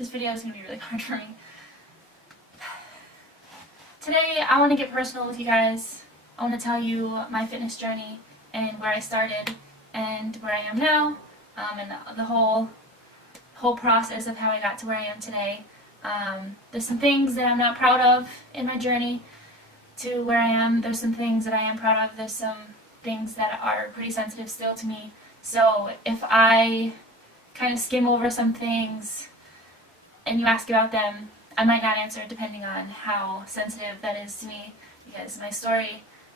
This video is going to be really hard for me. Today, I want to get personal with you guys. I want to tell you my fitness journey and where I started and where I am now, and the whole process of how I got to where I am today. There's some things that I'm not proud of in my journey to where I am. There's some things that I am proud of. There's some things that are pretty sensitive still to me. So if I kind of skim over some things and you ask about them, I might not answer depending on how sensitive that is to me, because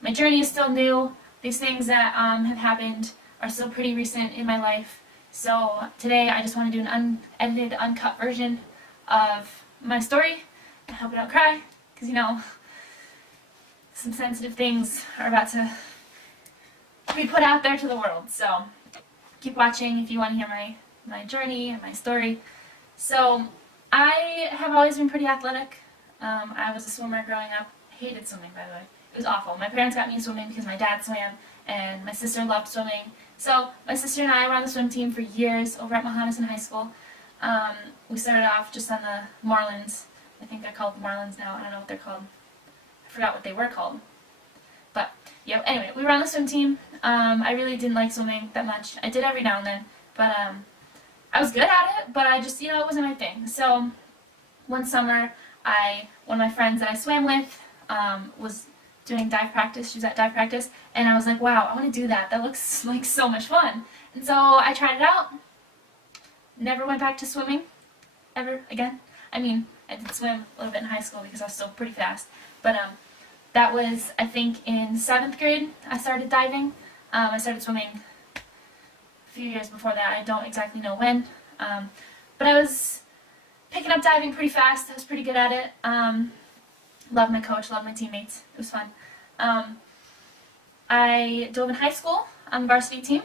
my journey is still new. These things that have happened are still pretty recent in my life. So today I just want to do an unedited, uncut version of my story. I hope I don't cry, because some sensitive things are about to be put out there to the world. So keep watching if you want to hear my journey and my story. So I have always been pretty athletic. I was a swimmer growing up. I hated swimming, by the way. It was awful. My parents got me swimming because my dad swam, and my sister loved swimming. So my sister and I were on the swim team for years over at Mahonison High School. We started off just on the Marlins. I think they're called the Marlins now. I don't know what they're called. I forgot what they were called. But, yeah, anyway, we were on the swim team. I really didn't like swimming that much. I did every now and then, but I was good at it, but I just, it wasn't my thing. So one summer, one of my friends that I swam with was doing dive practice. She was at dive practice, and I was like, wow, I want to do that. That looks like so much fun. And so I tried it out. Never went back to swimming ever again. I mean, I did swim a little bit in high school because I was still pretty fast. But that was, I think, in 7th grade I started diving. I started swimming a few years before that. I don't exactly know when. But I was picking up diving pretty fast. I was pretty good at it. Loved my coach, loved my teammates. It was fun. I dove in high school on the varsity team.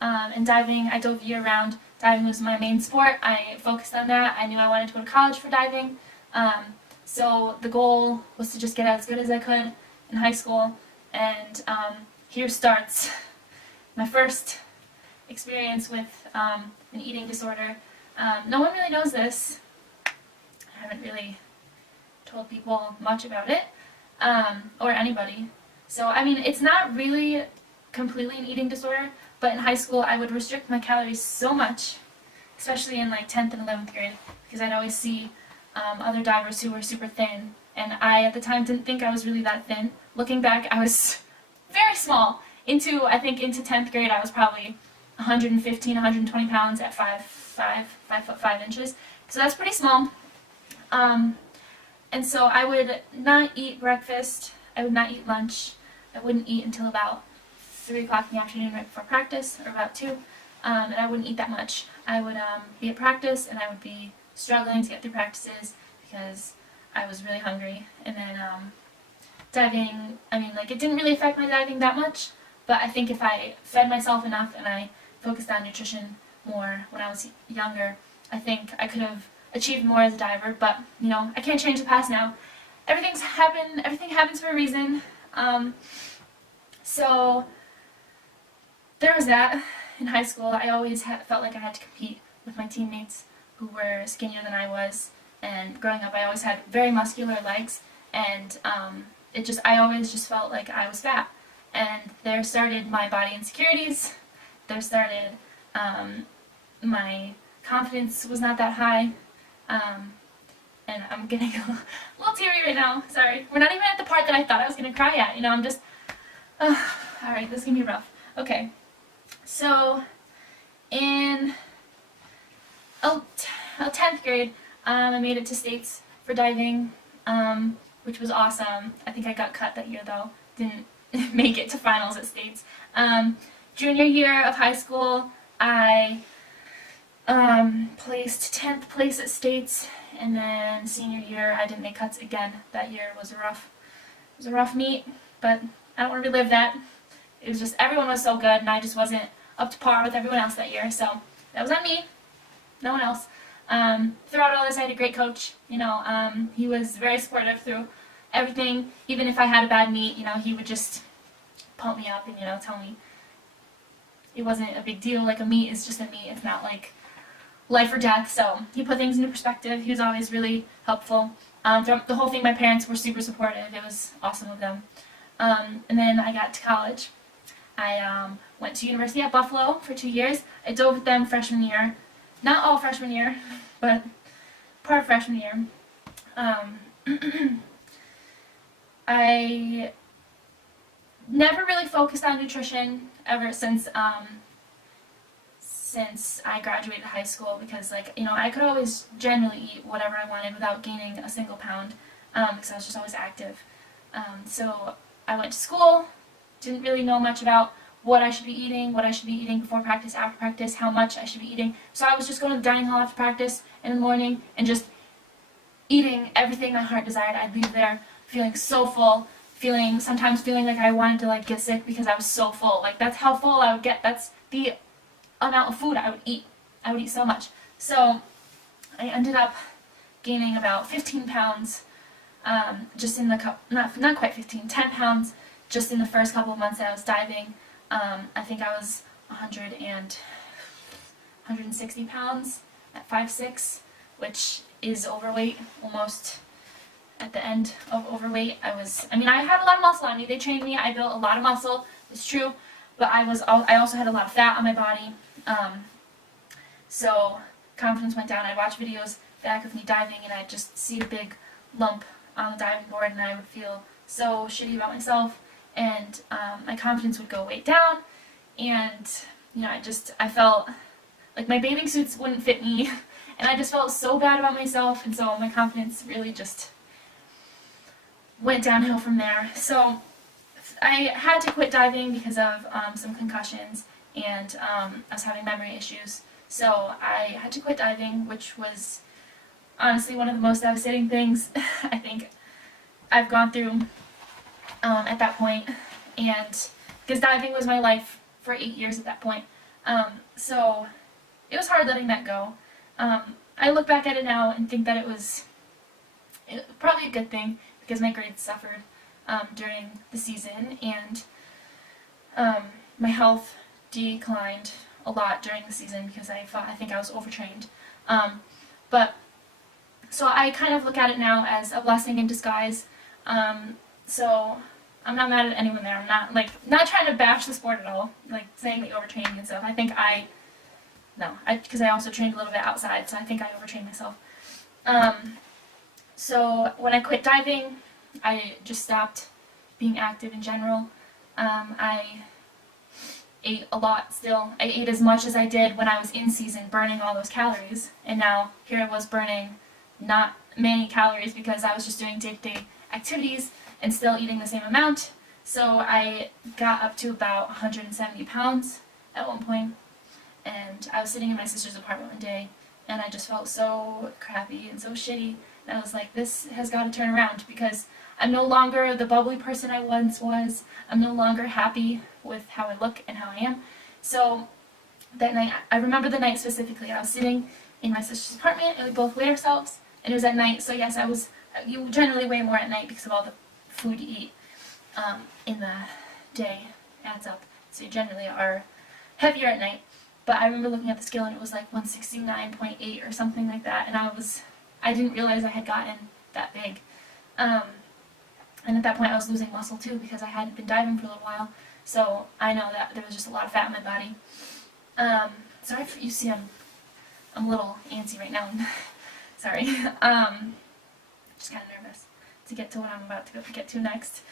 And diving, I dove year-round. Diving was my main sport. I focused on that. I knew I wanted to go to college for diving. So the goal was to just get as good as I could in high school. And here starts my first experience with an eating disorder. No one really knows this. I haven't really told people much about it, or anybody. So, I mean, it's not really completely an eating disorder, but in high school I would restrict my calories so much, especially in like 10th and 11th grade, because I'd always see other divers who were super thin, and I at the time didn't think I was really that thin. Looking back, I was very small. I think into 10th grade I was probably 115, 120 pounds at 5 foot 5 inches, so that's pretty small. And so I would not eat breakfast, I would not eat lunch, I wouldn't eat until about 3 o'clock in the afternoon right before practice, or about 2, and I wouldn't eat that much. I would be at practice, and I would be struggling to get through practices because I was really hungry. And then diving, I mean, like, it didn't really affect my diving that much, but I think if I fed myself enough and I focused on nutrition more when I was younger, I think I could have achieved more as a diver. But I can't change the past now. Everything happens for a reason. So there was that. In high school, I always felt like I had to compete with my teammates who were skinnier than I was, and growing up I always had very muscular legs, and I always just felt like I was fat. And there started my body insecurities. There started my confidence was not that high. And I'm getting a little teary right now. Sorry. We're not even at the part that I thought I was going to cry at. I'm just... Alright, this is going to be rough. Okay. So, in 10th grade, I made it to states for diving, which was awesome. I think I got cut that year, though. Didn't make it to finals at states. Junior year of high school, I placed 10th place at states, and then senior year I didn't make cuts again. That year was a rough meet, but I don't want to relive that. It was just everyone was so good, and I just wasn't up to par with everyone else that year, so that was on me, no one else. Throughout all this I had a great coach. He was very supportive through everything. Even if I had a bad meet, he would just pump me up and tell me it wasn't a big deal. Like, a meet is just a meet. It's not like life or death. So he put things into perspective. He was always really helpful. Throughout the whole thing, my parents were super supportive. It was awesome of them. And then I got to college. I went to University at Buffalo for 2 years. I dove with them freshman year. Not all freshman year, but part of freshman year. I never really focused on nutrition ever since I graduated high school, because I could always generally eat whatever I wanted without gaining a single pound, because I was just always active. So I went to school, didn't really know much about what I should be eating before practice, after practice, how much I should be eating. So I was just going to the dining hall after practice in the morning and just eating everything my heart desired. I'd leave there feeling so full, sometimes feeling like I wanted to get sick because I was so full. That's how full I would get. That's the amount of food I would eat. I would eat so much. So I ended up gaining about 15 pounds just in not quite 15, 10 pounds just in the first couple of months that I was diving. I think I was 160 pounds at 5'6", which is overweight, almost at the end of overweight. I had a lot of muscle on me. They trained me. I built a lot of muscle. It's true. But I also had a lot of fat on my body. So confidence went down. I'd watch videos back of me diving, and I'd just see a big lump on the diving board, and I would feel so shitty about myself, and my confidence would go way down, and I felt like my bathing suits wouldn't fit me, and I just felt so bad about myself, and so my confidence really just went downhill from there. So I had to quit diving because of some concussions, and I was having memory issues. So I had to quit diving, which was honestly one of the most devastating things I think I've gone through at that point, and because diving was my life for 8 years at that point. So it was hard letting that go. I look back at it now and think that it was probably a good thing, because my grades suffered during the season, and my health declined a lot during the season because I think I was overtrained. So I kind of look at it now as a blessing in disguise. So I'm not mad at anyone there. I'm not trying to bash the sport at all, saying that you overtraining and stuff. Because I also trained a little bit outside, so I think I overtrained myself. So when I quit diving, I just stopped being active in general. I ate a lot still. I ate as much as I did when I was in season, burning all those calories, and now here I was burning not many calories because I was just doing day-to-day activities and still eating the same amount. So I got up to about 170 pounds at one point, and I was sitting in my sister's apartment one day, and I just felt so crappy and so shitty, and I was like, this has got to turn around, because I'm no longer the bubbly person I once was. I'm no longer happy with how I look and how I am. So that night, I remember the night specifically. I was sitting in my sister's apartment, and we both weighed ourselves, and it was at night. So yes, you generally weigh more at night because of all the food you eat in the day adds up. So you generally are heavier at night. But I remember looking at the scale, and it was like 169.8 or something like that, and I didn't realize I had gotten that big. And at that point I was losing muscle too, because I hadn't been diving for a little while. So I know that there was just a lot of fat in my body. Sorry if you see I'm a little antsy right now. Sorry. Just kind of nervous to get to what I'm about to get to next.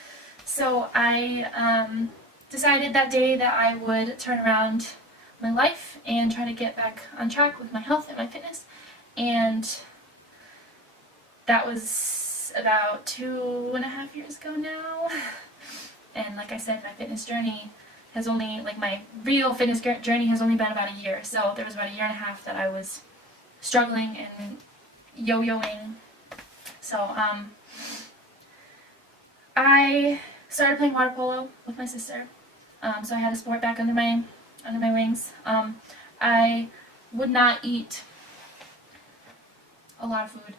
So I decided that day that I would turn around my life and try to get back on track with my health and my fitness. And that was about 2.5 years ago now. And like I said, my fitness journey has only, my real fitness journey has only been about a year. So there was about 1.5 years that I was struggling and yo-yoing. So I started playing water polo with my sister. So I had a sport back under my wings. I would not eat a lot of food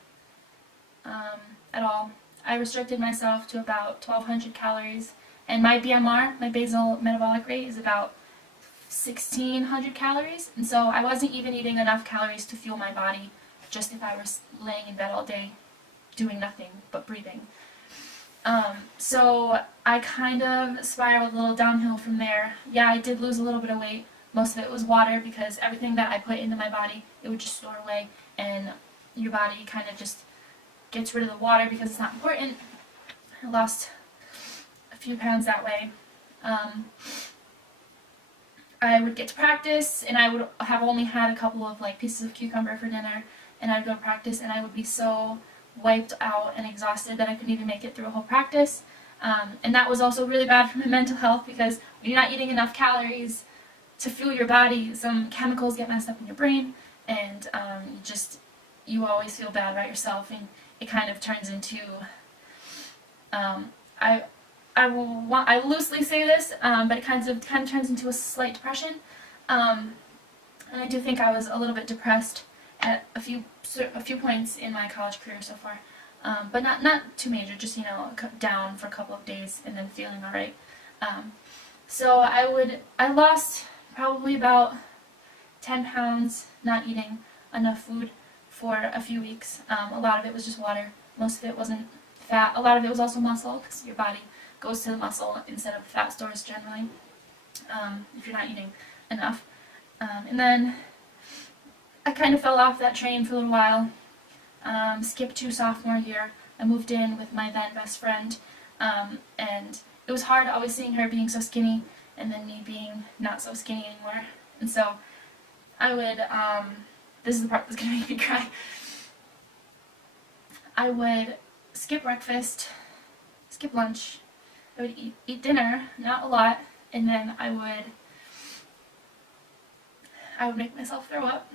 at all. I restricted myself to about 1,200 calories, and my BMR, my basal metabolic rate, is about 1,600 calories, and so I wasn't even eating enough calories to fuel my body just if I was laying in bed all day doing nothing but breathing. So I kind of spiraled a little downhill from there. Yeah, I did lose a little bit of weight. Most of it was water because everything that I put into my body, it would just store away, and your body kind of just gets rid of the water because it's not important. I lost a few pounds that way. I would get to practice, and I would have only had a couple of like pieces of cucumber for dinner, and I'd go to practice, and I would be so wiped out and exhausted that I couldn't even make it through a whole practice. And that was also really bad for my mental health because when you're not eating enough calories to fuel your body, some chemicals get messed up in your brain, and you always feel bad about yourself, and it kind of turns into I loosely say this, but it kind of turns into a slight depression, and I do think I was a little bit depressed at a few points in my college career so far, but not too major, just down for a couple of days and then feeling all right. So I lost probably about 10 pounds not eating enough food for a few weeks. A lot of it was just water. Most of it wasn't fat. A lot of it was also muscle because your body goes to the muscle instead of fat stores generally, if you're not eating enough. And then I kind of fell off that train for a little while, skipped to sophomore year. I moved in with my then best friend, and it was hard always seeing her being so skinny and then me being not so skinny anymore. And so I would, this is the part that's going to make me cry, I would skip breakfast, skip lunch, I would eat dinner, not a lot, and then I would make myself throw up.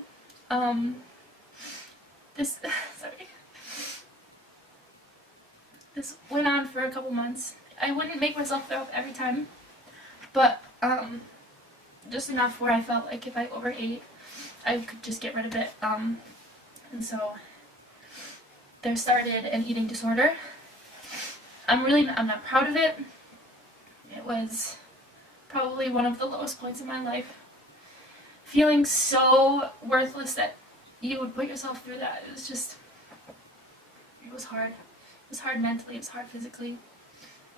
This went on for a couple months. I wouldn't make myself throw up every time, but just enough where I felt like if I overate, I could just get rid of it. And so there started an eating disorder. I'm not proud of it. It was probably one of the lowest points in my life. Feeling so worthless that you would put yourself through that. It was hard. It was hard mentally, it was hard physically.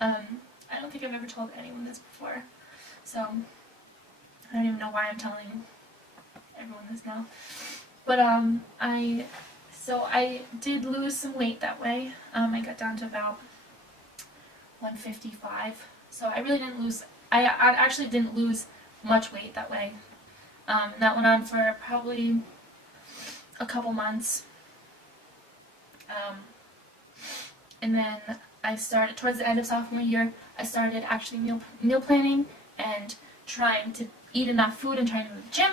I don't think I've ever told anyone this before, so I don't even know why I'm telling everyone this now. But I did lose some weight that way. I got down to about 155. So I really didn't lose. I actually didn't lose much weight that way. That went on for probably a couple months. And then I started, towards the end of sophomore year, I started actually meal planning and trying to eat enough food and trying to go to the gym.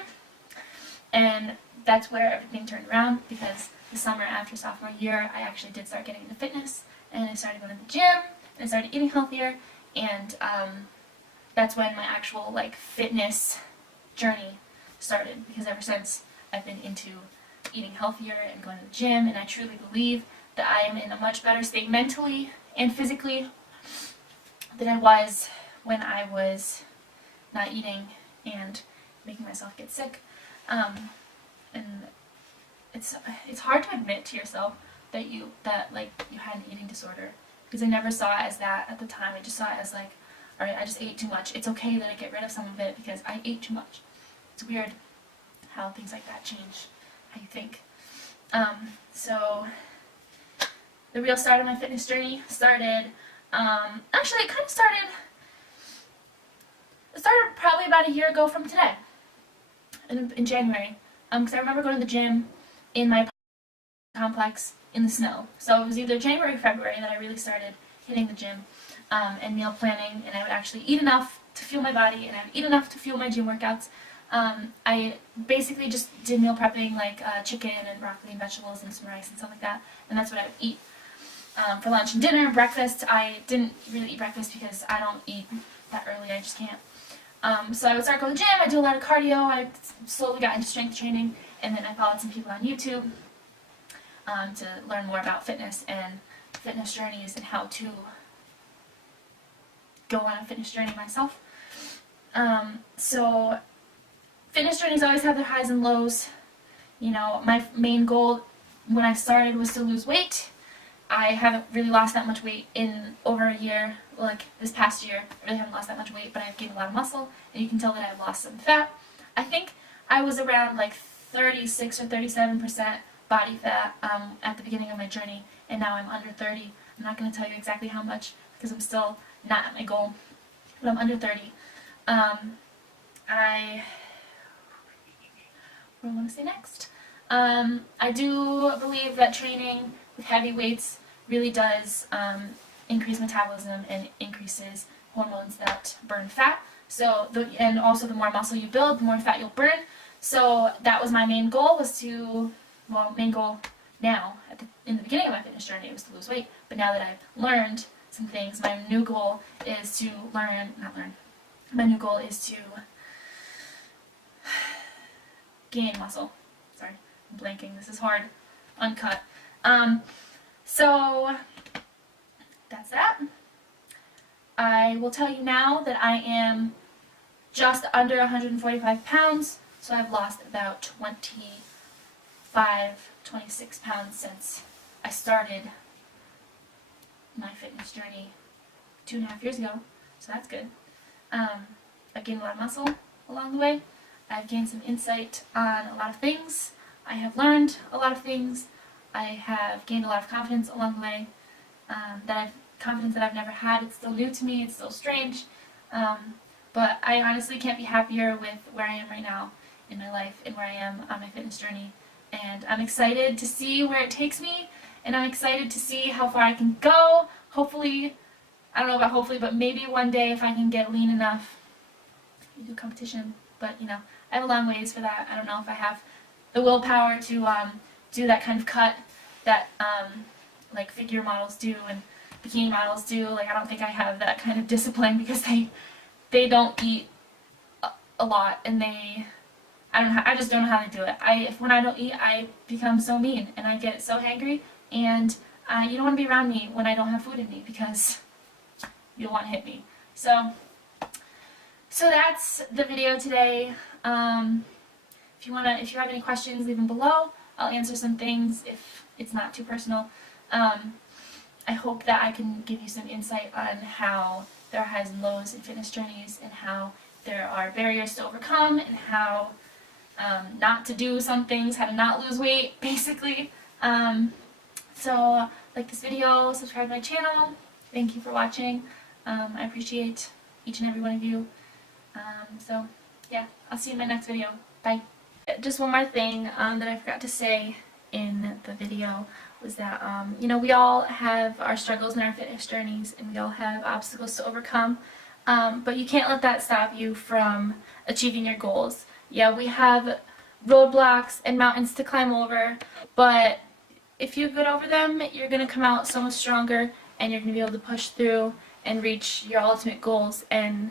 And that's where everything turned around, because the summer after sophomore year, I actually did start getting into fitness, and I started going to the gym, and I started eating healthier, and that's when my actual fitness journey started, because ever since I've been into eating healthier and going to the gym, and I truly believe that I am in a much better state mentally and physically than I was when I was not eating and making myself get sick. And it's hard to admit to yourself that you had an eating disorder, because I never saw it as that at the time. I just saw it as alright, I just ate too much. It's okay that I get rid of some of it because I ate too much. It's weird how things like that change how you think. So the real start of my fitness journey started, actually it started probably about a year ago from today, in January, because I remember going to the gym in my complex in the snow. So it was either January or February that I really started hitting the gym and meal planning, and I would actually eat enough to fuel my body, and I would eat enough to fuel my gym workouts. I basically just did meal prepping, chicken and broccoli and vegetables and some rice and stuff like that, and that's what I would eat for lunch and dinner and breakfast. I didn't really eat breakfast because I don't eat that early, I just can't. So I would start going to the gym, I do a lot of cardio, I slowly got into strength training, and then I followed some people on YouTube to learn more about fitness and fitness journeys and how to go on a fitness journey myself. So fitness journeys always have their highs and lows. You know, my main goal when I started was to lose weight. I haven't really lost that much weight in over a year. Like this past year, I really haven't lost that much weight, but I've gained a lot of muscle, and you can tell that I've lost some fat. I think I was around like 36 or 37% body fat at the beginning of my journey, and now I'm under 30. I'm not going to tell you exactly how much because I'm still not at my goal, but I'm under 30. What do I want to say next? I do believe that training with heavy weights really does increase metabolism and increases hormones that burn fat. So, and also the more muscle you build, the more fat you'll burn. So that was my main goal, main goal now, in the beginning of my fitness journey, was to lose weight. But now that I've learned some things, my new goal is to my new goal is to gain muscle. Sorry, I'm blanking. This is hard. Uncut. So that's that. I will tell you now that I am just under 145 pounds, so I've lost about 26 pounds since I started my fitness journey 2.5 years ago, so that's good. I've gained a lot of muscle along the way. I've gained some insight on a lot of things. I have learned a lot of things. I have gained a lot of confidence along the way. Confidence that I've never had. It's still new to me. It's still strange. But I honestly can't be happier with where I am right now in my life and where I am on my fitness journey. And I'm excited to see where it takes me, and I'm excited to see how far I can go. Hopefully, I don't know about hopefully, but maybe one day if I can get lean enough, we do competition. But you know, I have a long ways for that. I don't know if I have the willpower to do that kind of cut that like figure models do and bikini models do. Like I don't think I have that kind of discipline because they don't eat a lot, and I just don't know how they do it. When I don't eat, I become so mean and I get so hangry, and you don't want to be around me when I don't have food in me because you'll want to hit me. So that's the video today. If you have any questions, leave them below. I'll answer some things if it's not too personal. I hope that I can give you some insight on how there are highs and lows in fitness journeys, and how there are barriers to overcome, and how not to do some things, how to not lose weight, basically. So like this video, subscribe to my channel. Thank you for watching. I appreciate each and every one of you. So yeah, I'll see you in my next video. Bye. Just one more thing that I forgot to say in the video was that, you know, we all have our struggles in our fitness journeys, and we all have obstacles to overcome, but you can't let that stop you from achieving your goals. Yeah, we have roadblocks and mountains to climb over, but if you get over them, you're going to come out so much stronger, and you're going to be able to push through and reach your ultimate goals. And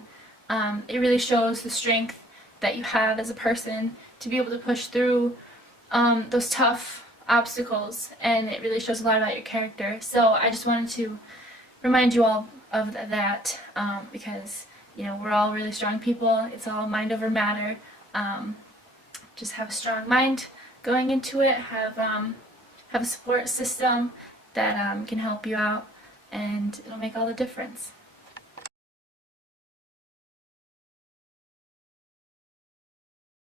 it really shows the strength that you have as a person to be able to push through those tough obstacles, and it really shows a lot about your character. So I just wanted to remind you all of that, because you know, we're all really strong people. It's all mind over matter. Just have a strong mind going into it. Have a support system that can help you out, and it'll make all the difference.